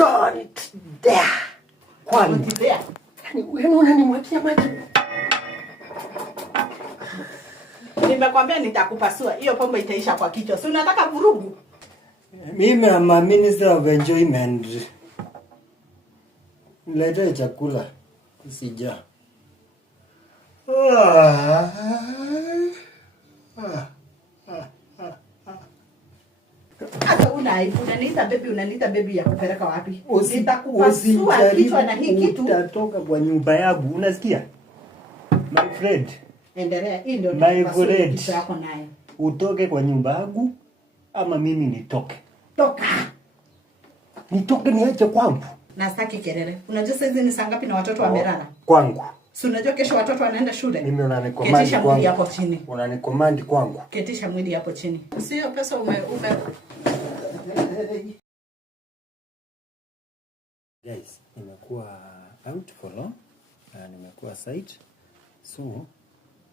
Don't dare. Kwani dare? Yaani wewe unanimwagia maji. Nimekwambia nitakupasua. Hiyo pombe itaisha kwa kichwa. Si unataka vurugu? Mimi am minister of enjoyment. Nilete chakula. Usija. Hata unaniita baby ya kupeleka wapi? Nitakupasua kichwa na hii kitu. Utatoka kwa nyumba yangu. Unasikia? My friend. Endelea. Hii ndio kitu yako naye. Utoke kwa nyumba yangu ama mimi nitoke. Toka. Nitoke niache kwangu. Na sitaki kelele. Unajua saizi ni saa ngapi na watoto wamelala? Kwangu. Si unajua kesho watoto wanaenda shule? Mimi unanikomandi kwangu. Ketisha mwili hapo chini. Unanikomandi kwangu. Ketisha mwili hapo chini. Sio pesa Guys, nimekuwa out for long. Nimekuwa site. So,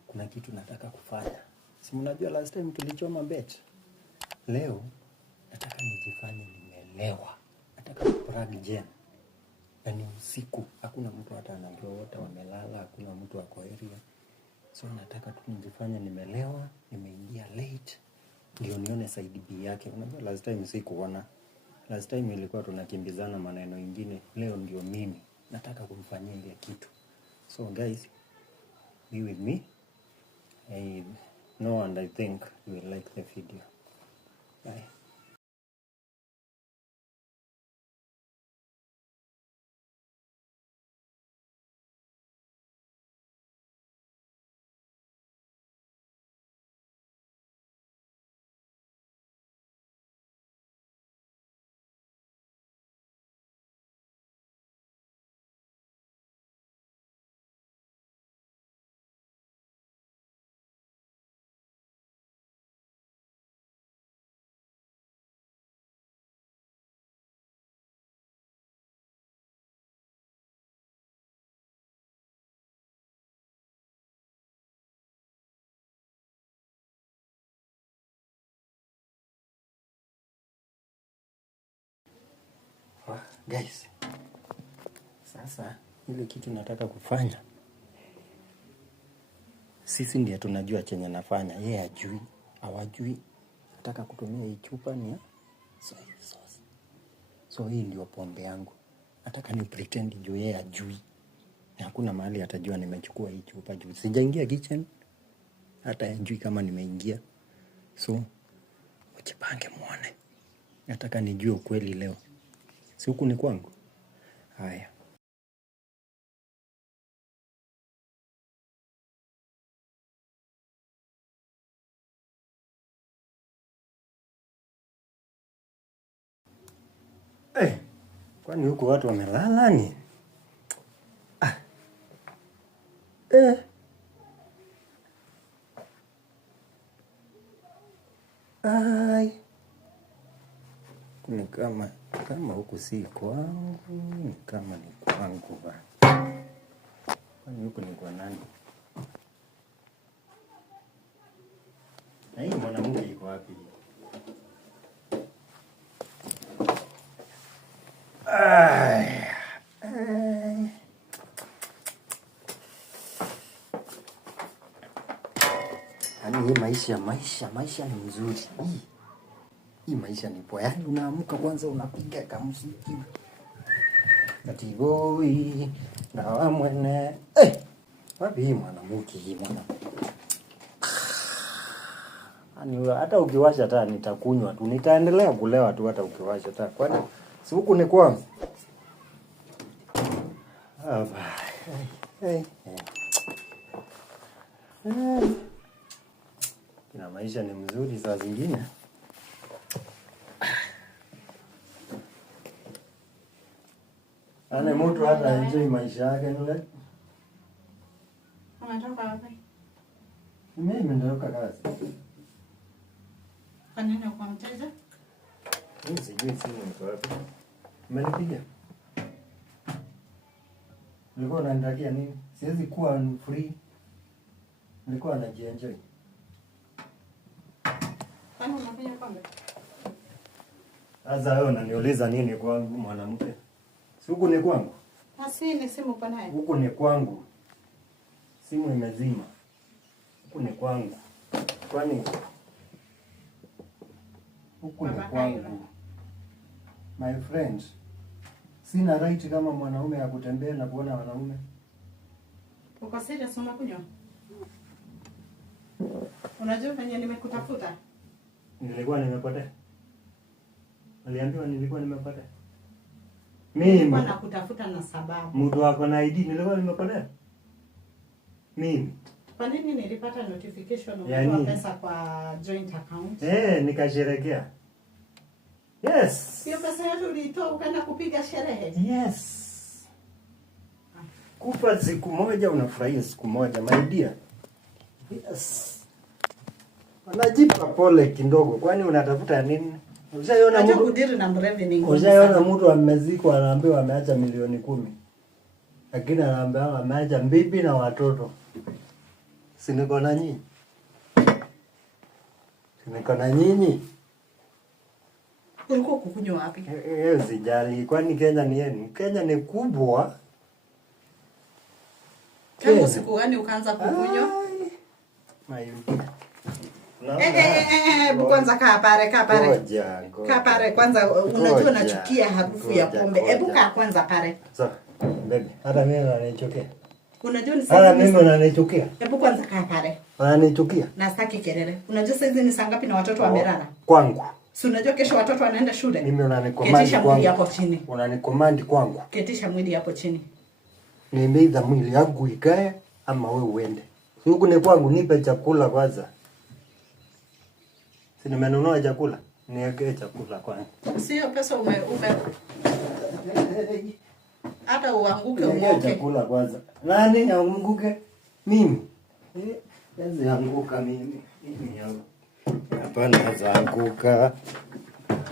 kuna kitu nataka kufanya. Si mnajua last time tulichoma bet. Leo nataka nijifanye nimelewa. Nataka kuprag Jen. Na ni usiku, hakuna mtu hata anajua wote wamelala, hakuna mtu wako area. So nataka tu nijifanye nimelewa, nimeingia late. Ndio nione side B yake. Unajua last time sikuona. Last time ilikuwa tunakimbizana maneno mengine. Leo ndio mimi nataka kumfanyia ile kitu. So guys, be with me. I know and I think you will like the video. Bye. Guys, sasa ile kitu nataka kufanya, sisi ndiye tunajua chenye nafanya, yeye hajui, hawajui. Nataka kutumia hii chupa ni soy sauce. So hii ndio pombe yangu. Nataka ni pretend juu yeye hajui. Na hakuna mahali atajua nimechukua hii chupa juu. Sijaingia kitchen, hata hajui kama nimeingia. So ujipange muone. Nataka nijue ukweli leo. Si huku ni kwangu. Haya. Kwani huku watu wamelala ni? Ai. Ni kama huku si kwangu, ni kama ni kwangu ba. Kwani huku ni kwa nani? Na hii mwanamke yuko wapi? Yaani hii maisha ni mzuri. Hii maisha ni poa. Yaani unaamka kwanza unapiga kamuziki. Katigoi na wamwene. Wapi hii mwanamke hii mwana? Yaani hata ukiwasha taa nitakunywa tu. Nitaendelea kulewa tu hata ukiwasha taa. Kwani si huku ni kwangu? Kina maisha ni mzuri saa zingine. Ane mtu hata enjoy maisha yake nule. Unatoka wapi? Mimi nimetoka kazi. Kwa nini kwa mteja? Mimi sijui simu iko wapi. Umenipiga? Nilikuwa naandalia nini? Siwezi kuwa free. Nilikuwa najienjoy. Kwani unakunywa pombe? Sasa wewe unaniuliza nini kwangu mwanamke? Si huku ni kwangu? Asi ni simu uko nayo. Huku ni kwangu. Simu imezima. Huku ni kwangu. Kwani huku ni kwangu. My friend. Sina right kama mwanaume ya kutembea na kuona wanaume. Uko serious unakunywa? Unajua venye nimekutafuta? Nilikuwa nimepotea. Aliambiwa nilikuwa nimepotea. Mimi nakutafuta na sababu. Mtu wako na ID nilikuwa nimepotea. Mimi. Kwa nini nilipata notification yani, pesa kwa joint account? Nikasherekea. Yes. Hiyo pesa yote ulitoa ukaenda kupiga sherehe? Yes. Kufa siku moja unafurahia siku moja, my dear. Yes. Wanajipa pole kidogo, kwani unatafuta nini? Ushaona mtu kudiri na mrevi ni ngumu. Ushaona mtu amezikwa anaambiwa ameacha milioni 10. Lakini anaambiwa ameacha bibi na watoto. Si niko na nyinyi? Si niko na nyinyi? Ulikuwa kukunywa wapi? Sijali, kwani Kenya ni yenu? Kenya ni kubwa. Tangu siku gani ukaanza kukunywa? Kwanza kaa pale. Kaa pale kwanza, unajua nachukia harufu ya pombe. Hebu kaa kwanza pale. So, baby, hata mimi nanichukia. Unajua ni sasa mimi nanichukia. Hebu kwanza kaa pale. Nanichukia. Na sitaki kelele. Unajua sasa hizi ni saa ngapi na watoto wamelala? Kwangu. Si unajua kesho watoto wanaenda shule? Mimi unanicommand kwangu. Ketisha mwili hapo chini. Unanicommand kwangu. Ketisha mwili hapo chini. Nimeidha mwili yangu ikae ama wewe uende. Huku ni kwangu, nipe chakula kwanza. Si nimenunua chakula? Niwekee chakula kwanza. Sio pesa hata uanguke umoke. Chakula kwanza. Nani anguke? Mimi. Kazi anguka mimi. Mimi yangu. Hapana anguka.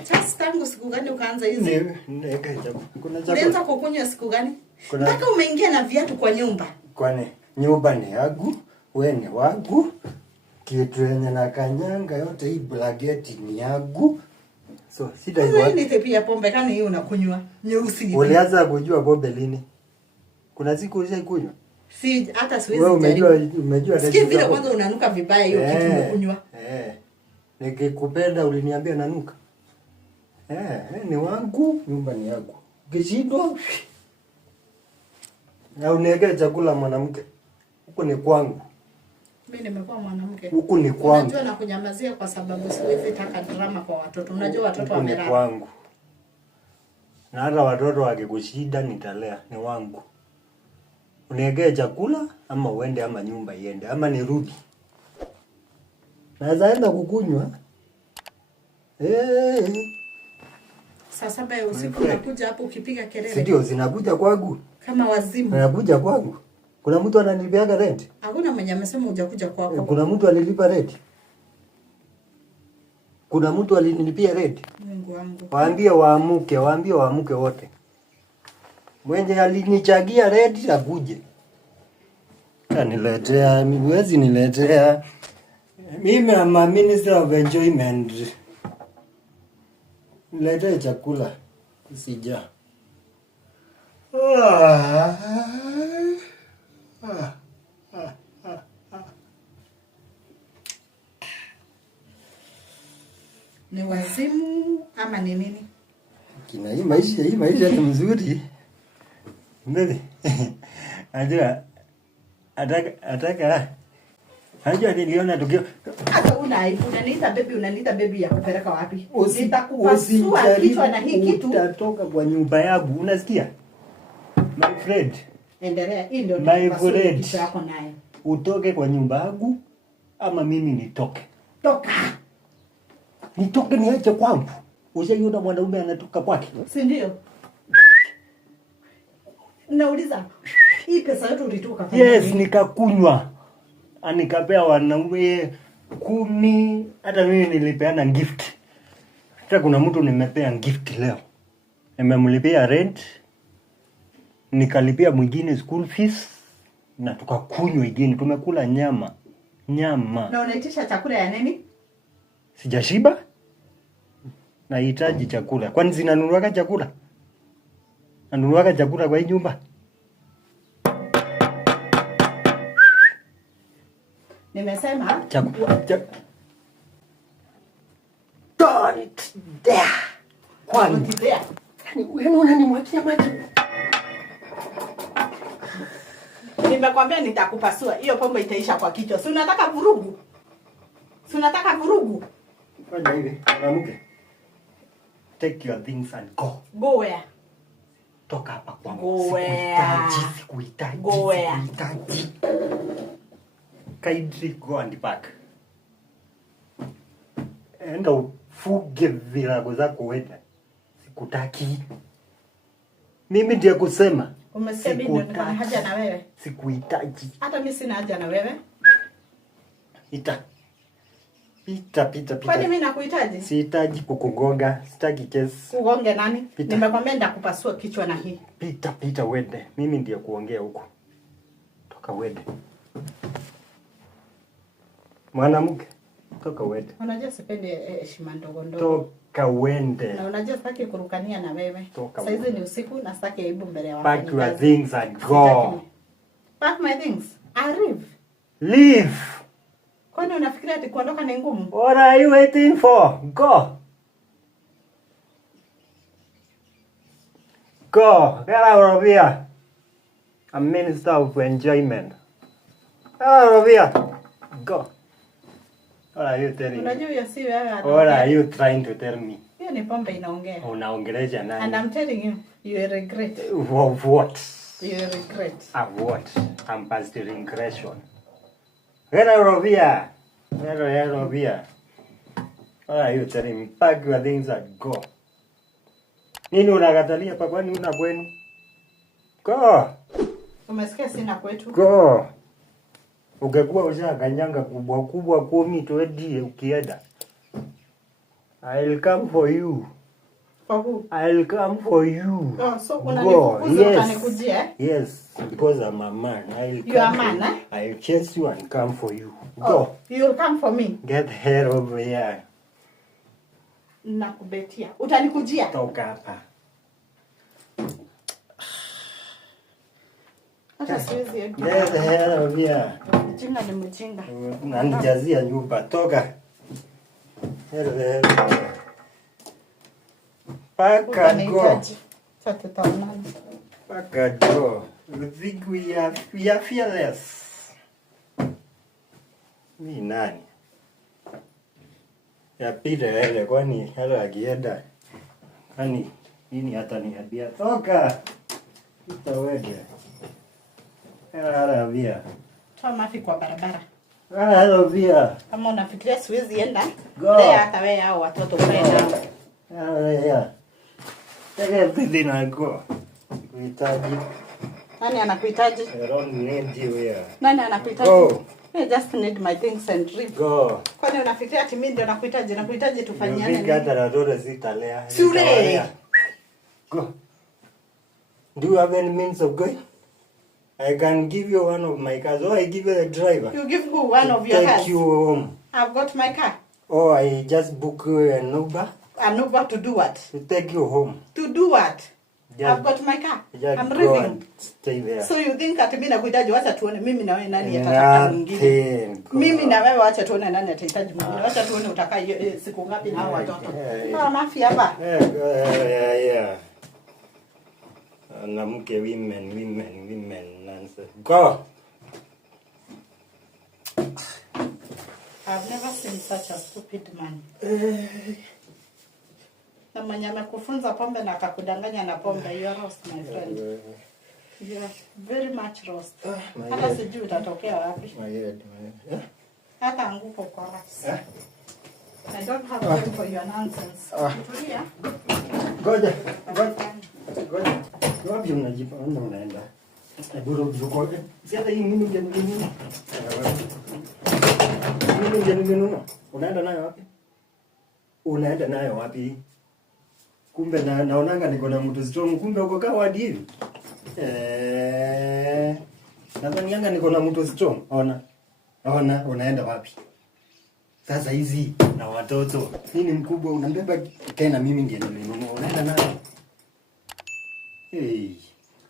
Sasa tangu siku gani ukaanza hizi? Niwekee chakula. Kuna chakula. Ulianza kukunywa siku gani? Mpaka umeingia na viatu kwa nyumba. Kwani nyumba ni yangu, wewe ni wangu. Kitu yenye na kanyanga yote hii blanketi ni yangu. So sida hiyo. Ni pia pombe kani hii unakunywa nyeusi hivi. Ulianza kujua pombe lini? Kuna siku ulishaikunywa? Si hata siwezi jaribu. Wewe umejua sikia vile kwanza unanuka vibaya hiyo kitu umekunywa. Nikikupenda uliniambia nanuka. Ni wangu, nyumba ni yangu. Ukishindwa na uniwekee chakula mwanamke. Huko ni kwangu. Mimi nimekuwa mwanamke. Huku ni kwangu. Unajua na kunyamazia kwa sababu siwezi taka drama kwa watoto. Unajua watoto wamelala. Ni kwangu. Na hata watoto wakikushida nitalea, ni wangu. Uniwekee chakula ama uende ama nyumba iende ama nirudi. Naweza enda kukunywa. Saa 7 ya usiku unakuja hapo ukipiga kelele. Ndio zinakuja kwangu. Kama wazimu. Zinakuja kwangu. Kuna mtu ananilipiaga rent? Hakuna mwenye amesema hujakuja kwako. Kuna mtu alilipa rent? Kuna mtu alinilipia rent? Mungu wangu. Waambie waamuke wote. Mwenye alinichagia rent akuje. Kaniletea, huwezi niletea. Mimi am minister of enjoyment. Niletee chakula. Sija. Ni wazimu ama ni nini? Kina hii maisha ni mzuri. Mbele. Ajua ataka Hajua niliona tukio. Hata unaniita baby ya kupeleka wapi? Nitakupasua kichwa na hii kitu. Utatoka kwa nyumba yangu. Unasikia? My friend. Endelea, hii ndio kichwa yako naye. Utoke kwa nyumba yangu ama mimi nitoke. Toka. Nitoke niache kwangu. Ushaona mwanaume anatoka kwake? Si ndio? Nauliza, hii pesa yote ulitoka kwa Yes, nikakunywa. Anikapea wanaume 10, hata mimi nilipeana gift. Hata kuna mtu nimepea gift leo. Nimemlipia rent, nikalipia mwingine school fees na tukakunywa igeni, tumekula nyama. Na unaitisha chakula ya nini? Sijashiba. Nahitaji chakula. Kwani zinanunuaga chakula? Nanunuaga chakula kwa hii nyumba? Nimesema chakula. Don't dare. Kwani wewe unanimwagia maji? Nimekwambia nitakupasua. Hiyo pombe itaisha kwa kichwa. Si unataka vurugu? Si unataka vurugu? Fanya hivi, mwanamke. Take your things and go. Go where? Toka hapa kwangu. Go where? Sikuhitaji. Go where? Sikuhitaji. Kindly go and back. Enda ufuge virago zako wewe. Sikutaki. Mimi ndiye kusema. Umesema ndio niko na haja na wewe. Sikuhitaji. Hata mimi sina haja na wewe. Pita. Kwani mimi nakuhitaji? Sihitaji kukugonga, sitaki kesi. Kugonge nani? Nimekwambia nitakupasua kichwa na hii. Pita wende. Mimi ndiye kuongea huko. Toka wende. Mwanamke, toka wende. Unajua sipendi heshima ndogo ndogo. Toka wende. Na unajua sitaki kurukania na wewe. Sasa hizi ni usiku na sitaki aibu mbele ya watu. Pack your things and go. Pack my things. I leave. Leave. Kwani unafikiria ati kuondoka ni ngumu? What are you waiting for? Go. Go. Get out of here. A minister of enjoyment. Get out of here. Go. What are you telling me? Unajua hiyo si wewe. What are you trying to tell me? Hiyo ni pombe inaongea. Unaongelea nani? And I'm telling you, you will regret. Of what? You will regret. Of what? I'm past the regression. Get out of here. Get out of here. What are you telling me? Pack your things and go. Nini unakatalia hapa kwani una kwenu? Go. Umesikia sina kwetu? Go. Ungekuwa ushakanyanga kubwa 10-20 ukienda. I'll come for you. For who? I'll come for you. Oh, so unanifukuza utanikujia? Yes, because I'm a man. You are a man, eh? I'll chase you and come for you. Go. Oh, you'll come for me? Get head over here. Nakubetia. Utanikujia? Toka hapa. Hata siwezi eti. Get head over here. Mjinga ni mjinga. Unanijazia nyumba. Toka. Head over here. Paka go. Sasa taonana. Paka go. You think we are fearless? Mimi nani? Ya pita yale kwani hela akienda. Kwani nini hata niambia toka. Itawege. Hela via. Toa mafi kwa barabara. Hela via. Kama unafikiria siwezi enda, Go. leo hata wewe hao watoto ukae nao. Hela via. Take everything and go. Kuhitaji. Nani anakuhitaji? I don't need you here. Nani anakuhitaji? Go. I just need my things and leave. Go. Kwani unafikiria ati mimi ndio nakuhitaji? Nakuhitaji tufanyiane nini? Hata watoto sitalea. Sure. Go. Do you have any means of going? I can give you one of my cars. Or I give you the driver. You give who one of your cars? Take you home. I've got my car. Or I just book an Uber. An Uber to do what? To take you home. To do what? Just, I've got my car. Just I'm go leaving. and stay there. So you think ati mimi nakuhitaji, wacha tuone mimi na wewe nani atatafuta mwingine. Nothing. Mimi na wewe wacha tuone nani atahitaji mwingine. Wacha tuone utakaa siku ngapi na hao watoto. Sawa mafi hapa. Yeah. Mwanamke women nonsense. Go. I've never seen such a stupid man. Na mwenye amekufunza pombe na akakudanganya na pombe, you are lost my friend. You are very much lost. Hata sijui utatokea wapi. My head. Hata anguko kwa rasi. I don't have time for your nonsense. Tulia. Ngoja. Wapi unajipanga unaenda? Bado uko. Siada hii mimi ndio nini? Mimi ndio nini? Unaenda nayo wapi? Kumbe naonanga niko na mtu strong, kumbe uko kawadi hivi. Nadhani yanga niko na mtu strong. Ona, unaenda wapi? Sasa hizi na watoto. Nini mkubwa unambeba tena mimi ndiye nilinunua. Unaenda nayo. Hey.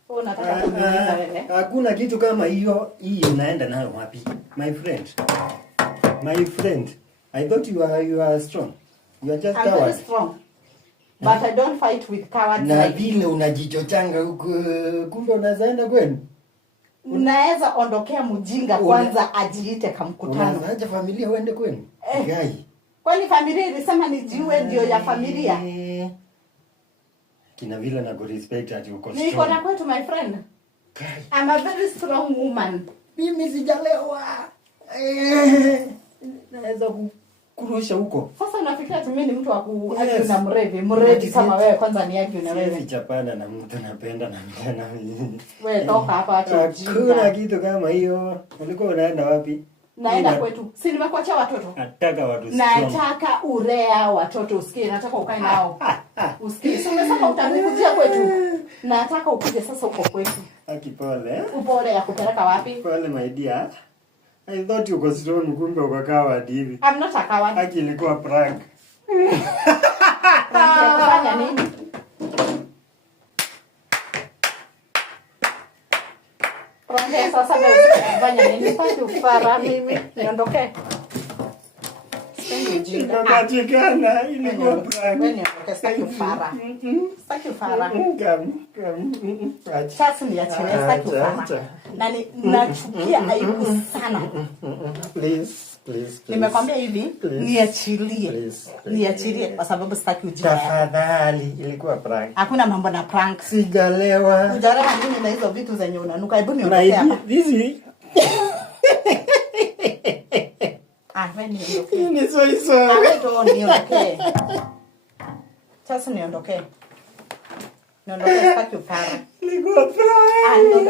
Unataka kuniuliza wewe? Hakuna kitu kama hiyo. Hii unaenda nayo wapi? My friend. My friend. I thought you are strong. You are just I'm coward. very strong. But I don't fight with cowards Na like vile unajichochanga huko kumbe unazaenda kwenu. Unaweza ondokea mjinga kwanza ajiite kamkutano. Unaacha familia uende kwenu. Gai. Kwani familia ilisema nijiue ndio ya familia? Kina vile na go respect ati uko strong. Niko na kwetu my friend. I'm a very strong woman. Mimi sijalewa. Naweza kurusha huko. Sasa unafikiria tu mimi ni mtu wa kuargue na mrevi kama wewe kwanza ni argue na wewe. Sichapana na mtu napenda na mimi. Wewe toka hapa acha ujinga. Kuna kitu kama hiyo. Ulikuwa unaenda wapi? Naenda kwetu. Si nimekuachia watoto? Nataka watu strong. Nataka urea watoto usikie, nataka ukae nao. Usikie. Si umesema utanikujia kwetu. Nataka ukuje sasa uko kwetu. Akipole. Upole ya kupeleka wapi? Pole my dear. I thought you were strong kumbe ukakaa hivi. I'm not a coward. Haki ilikuwa prank. Kufanya nini? Prank sasa kufanya nini? Pati ufara mimi. Niondoke. Tukachikana ilikuwa prank. Wewe niondoke sitaki ufara. Sitaki ufara. Sasa niachilie sitaki ufara. Na nachukia aibu sana. Please. Nimekwambia hivi, niachilie. Niachilie kwa sababu sitaki ujinga. Tafadhali, ilikuwa prank. Hakuna mambo na prank. Sijalewa. Ujalewa nini na hizo vitu zenye unanuka? Hebu niondoke hapa. Hizi. Wewe niondoke. Ni so. Wewe niondoke. Sasa niondoke. Niondoke sitaki ufara. Ilikuwa prank.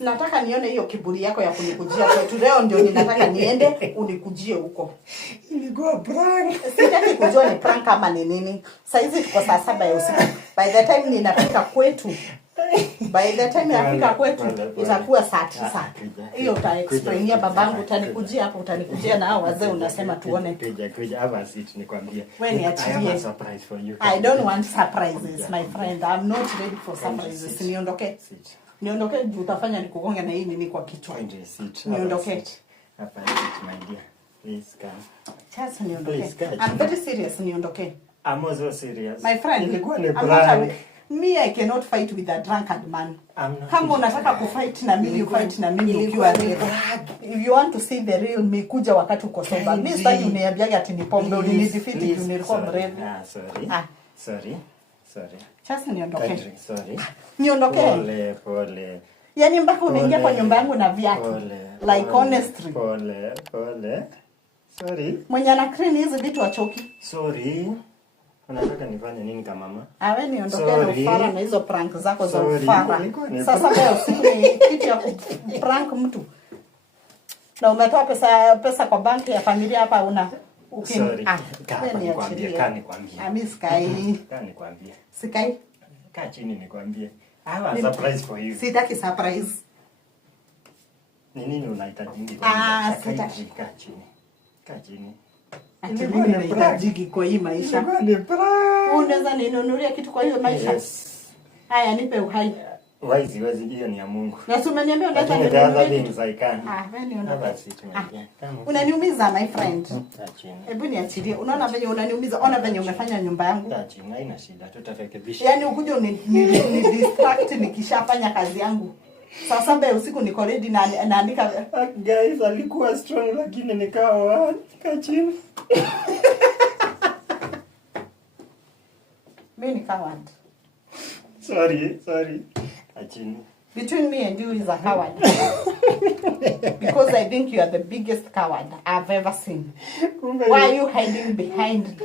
Nataka nione hiyo kiburi yako ya kunikujia kwetu. Leo ndio ninataka niende unikujie huko. Ilikuwa prank. Sitaki kujua ni prank kama ni nini. Sasa hizi tuko saa 7 ya usiku. By the time ninafika kwetu. Itakuwa saa 9. Hiyo utaexplainia babangu, utanikujia hapo, utanikujia na hao wazee unasema tuone. Kuja hapa sit nikwambie. Wewe niachilie. Surprise for you. I don't want surprises my friend. I'm not ready for surprises. Niondoke. Niondoke juu utafanya nikugonge na hii nini kwa kichwa. Niondoke. Hapa sit my dear. Please come. Sasa niondoke. I'm very serious, niondoke. I'm also serious. My friend, ilikuwa ni prank. Me, I cannot fight with a drunkard man. Kama unataka kufight na mimi, fight na mimi ukiwa real. If you want to see the real me, kuja wakati uko sober. Mimi sitaki uniambiage ati ni pombe ulinidefeat juu nilikuwa mrefu. Sorry. Sasa niondoke. Sorry. Niondoke. Pole. Yaani mpaka unaingia kwa nyumba yangu na viatu. Like honestly. Pole. Sorry. Mwenye ana clean hizi vitu achoki. Sorry. Unataka nifanye nini kama mama? Wewe niondoke na ufara na hizo prank zako za ufara. Sasa leo siku ni kitu ya prank mtu. Na umetoa pesa kwa banki ya familia hapa una Sorry. Kani kwambie. Mimi sikai. Kani kwambie. Sikai. Kaa chini nikwambie. I have a surprise for you. Sitaki surprise. Ni nini unahitaji? Sitaki. Kaa chini. Mimi nahitaji kwa hii maisha. Unaweza ninunulia kitu kwa hiyo maisha? Yes. Haya nipe uhai. Waizi hiyo ni ya Mungu. Na umeniambia unataka ninunulie. Wewe niondoke. Unaniumiza my friend. Hebu niachilie. Unaona venye unaniumiza. Ona venye umefanya nyumba yangu. Haina shida. Tutarekebisha. Yaani ukuje ni distract nikishafanya kazi yangu. Saa 7 ya usiku niko ready na naandika. Guys, alikuwa strong lakini nikawa chini. Mimi ni coward. Sorry. Achini. Between me and you is a coward. Because I think you are the biggest coward I've ever seen. Why are you hiding behind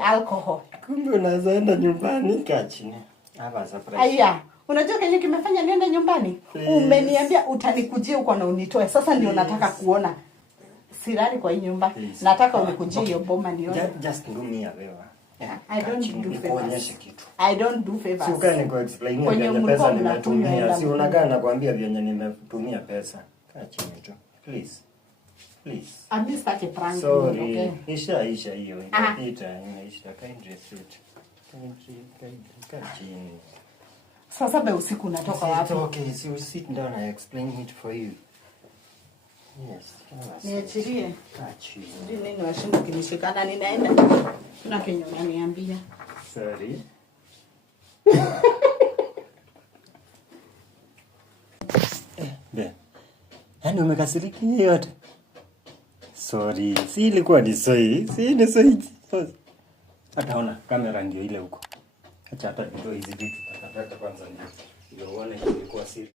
alcohol? Kumbe unazaenda nyumbani kaa chini. Hapa surprise. Aya. Unajua kenye kimefanya niende nyumbani? Umeniambia utanikujia huko na unitoe. Sasa ndio nataka kuona. Sirali kwa hii nyumba. Nataka unikujie hiyo boma nione. Just do me a favor. I don't do favors. Kitu. I don't do favors. Si ukani kwa explain vyenye pesa nimetumia. Si unakaa nakwambia vyenye nimetumia pesa. Kaa chini tu. Please. Please. I'm just like a prank. Sorry. Okay. Isha hiyo. Inaisha. Kindly sit. Kaa chini. Saa 7 usiku unatoka wapi? Okay, so you sit down, I explain it for you. Yes. Niachilie. Kaa chini. Nini washinda kinishikana ninaenda. Kuna kenye unaniambia. Sorry. Yaani umekasirika yote. Sorry. Si ilikuwa ni soi. Si ni soi. Hata ona kamera ndio ile huko. Acha hata ndio hizi vitu. Nataka kwanza ndio uone ilikuwa siri.